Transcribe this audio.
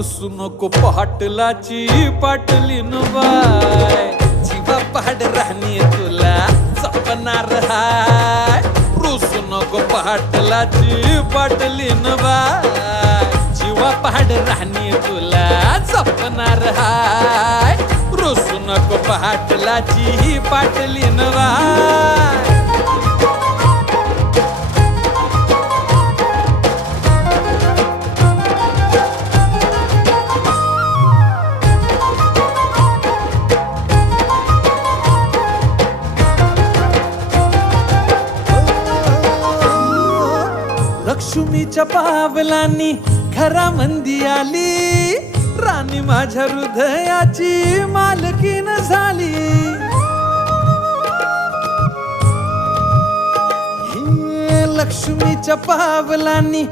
रुसू नको पाटलाची पाटलीन बाय, जीवा पाड राहणी तुला जपणार हाय. रुसू नको पाटलाची पाटलीन बाय, जीवा पाड राहणी तुला जपणार हाय. रुसू नको पाटलाची पाटलीन बाय. लक्ष्मीच्या पावलांनी घरामंदी आली, राणी माझ्या हृदयाची मालकीन झाली. हे लक्ष्मीच्या पावलांनी